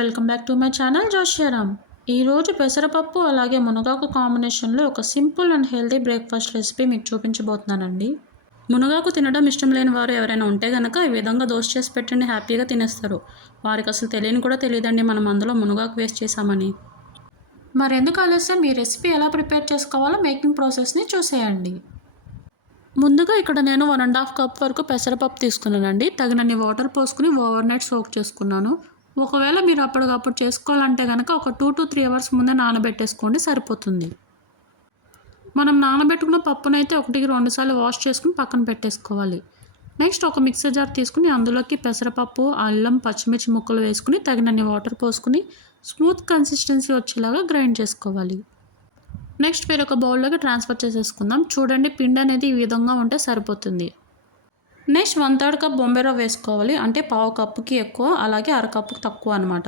Welcome back to my channel Joshyaram. ఈరోజు పెసరపప్పు అలాగే మునగాకు కాంబినేషన్లో ఒక simple and healthy breakfast recipe మీకు చూపించబోతున్నానండి. మునగాకు తినడం ఇష్టం లేని వారు ఎవరైనా ఉంటే కనుక ఈ విధంగా దోశ చేసి పెట్టండి, హ్యాపీగా తినేస్తారు. వారికి అసలు తెలియని కూడా తెలియదండి మనం అందులో మునగాకు వేస్ట్ చేసామని. మరెందుకు ఆలస్యం, ఈ రెసిపీ ఎలా ప్రిపేర్ చేసుకోవాలో మేకింగ్ ప్రాసెస్ని చూసేయండి. ముందుగా ఇక్కడ నేను 1.5 కప్ వరకు పెసరపప్పు తీసుకున్నానండి. తగినన్ని వాటర్ పోసుకుని ఓవర్ నైట్ సోక్ చేసుకున్నాను. ఒకవేళ మీరు అప్పటికప్పుడు చేసుకోవాలంటే కనుక ఒక 2 to 3 అవర్స్ ముందే నానబెట్టేసుకోండి, సరిపోతుంది. మనం నానబెట్టుకున్న పప్పునైతే 1-2 సార్లు వాష్ చేసుకుని పక్కన పెట్టేసుకోవాలి. నెక్స్ట్ ఒక మిక్సర్ జార్ తీసుకుని అందులోకి పెసరపప్పు, అల్లం, పచ్చిమిర్చి ముక్కలు వేసుకుని తగినన్ని వాటర్ పోసుకుని స్మూత్ కన్సిస్టెన్సీ వచ్చేలాగా గ్రైండ్ చేసుకోవాలి. నెక్స్ట్ వేరొక బౌల్లోకి ట్రాన్స్ఫర్ చేసేసుకుందాం. చూడండి, పిండి అనేది ఈ విధంగా ఉంటే సరిపోతుంది. నెక్స్ట్ 1/3 కప్ బొంబాయి రవ్వ వేసుకోవాలి. అంటే 1/2 కప్పుకి ఎక్కువ, అలాగే 1/2 కప్పుకి తక్కువ అనమాట.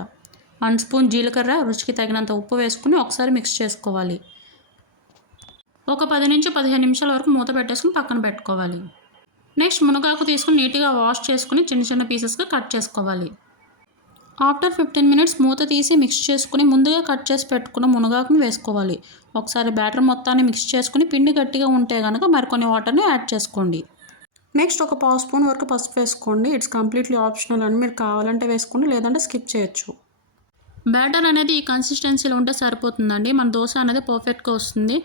1 స్పూన్ జీలకర్ర, రుచికి తగినంత ఉప్పు వేసుకుని ఒకసారి మిక్స్ చేసుకోవాలి. ఒక 10 నుంచి 15 నిమిషాల వరకు మూత పెట్టేసుకుని పక్కన పెట్టుకోవాలి. నెక్స్ట్ మునగాకు తీసుకుని నీట్గా వాష్ చేసుకుని చిన్న చిన్న పీసెస్గా కట్ చేసుకోవాలి. ఆఫ్టర్ 15 మినిట్స్ మూత తీసి మిక్స్ చేసుకుని ముందుగా కట్ చేసి పెట్టుకున్న మునగాకుని వేసుకోవాలి. ఒకసారి బ్యాటర్ మొత్తాన్ని మిక్స్ చేసుకుని పిండి గట్టిగా ఉంటే కనుక మరికొన్ని వాటర్ని యాడ్ చేసుకోండి. నెక్స్ట్ ఒక 1/2 స్పూన్ వరకు పసుపు వేసుకోండి. ఇట్స్ కంప్లీట్లీ ఆప్షనల్ అని, మీరు కావాలంటే వేసుకోండి, లేదంటే స్కిప్ చేయొచ్చు. బ్యాటర్ అనేది ఈ కన్సిస్టెన్సీలో ఉంటే సరిపోతుందండి. మన దోశ అనేది పర్ఫెక్ట్గా వస్తుంది.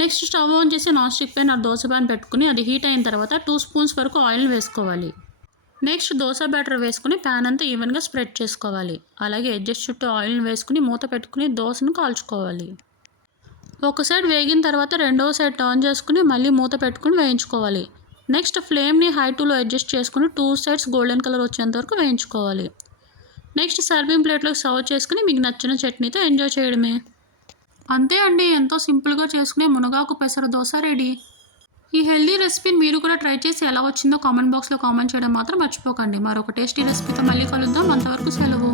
నెక్స్ట్ స్టవ్ ఆన్ చేసి నాన్ స్టిక్ పైన దోశ ప్యాన్ పెట్టుకుని అది హీట్ అయిన తర్వాత 2 స్పూన్స్ వరకు ఆయిల్ వేసుకోవాలి. నెక్స్ట్ దోశ బ్యాటర్ వేసుకుని ప్యాన్ అంతా ఈవెన్గా స్ప్రెడ్ చేసుకోవాలి. అలాగే ఎడ్జెస్ చుట్టూ ఆయిల్ని వేసుకుని మూత పెట్టుకుని దోశను కాల్చుకోవాలి. ఒక సైడ్ వేగిన తర్వాత రెండవ సైడ్ టర్న్ చేసుకుని మళ్ళీ మూత పెట్టుకుని వేయించుకోవాలి. నెక్స్ట్ ఫ్లేమ్ని హై టులో అడ్జస్ట్ చేసుకుని 2 సైడ్స్ గోల్డెన్ కలర్ వచ్చేంత వరకు వేయించుకోవాలి. నెక్స్ట్ సర్వింగ్ ప్లేట్లోకి సర్వ్ చేసుకుని మీకు నచ్చిన చట్నీతో ఎంజాయ్ చేయడమే. అంతే అండి, ఎంతో సింపుల్గా చేసుకునే మునగాకు పెసర దోశ రెడీ. ఈ హెల్దీ రెసిపీని మీరు కూడా ట్రై చేసి ఎలా వచ్చిందో కామెంట్ బాక్స్లో కామెంట్ చేయడం మాత్రం మర్చిపోకండి. మరొక టేస్టీ రెసిపీతో మళ్ళీ కలుద్దాం. అంతవరకు సెలవు.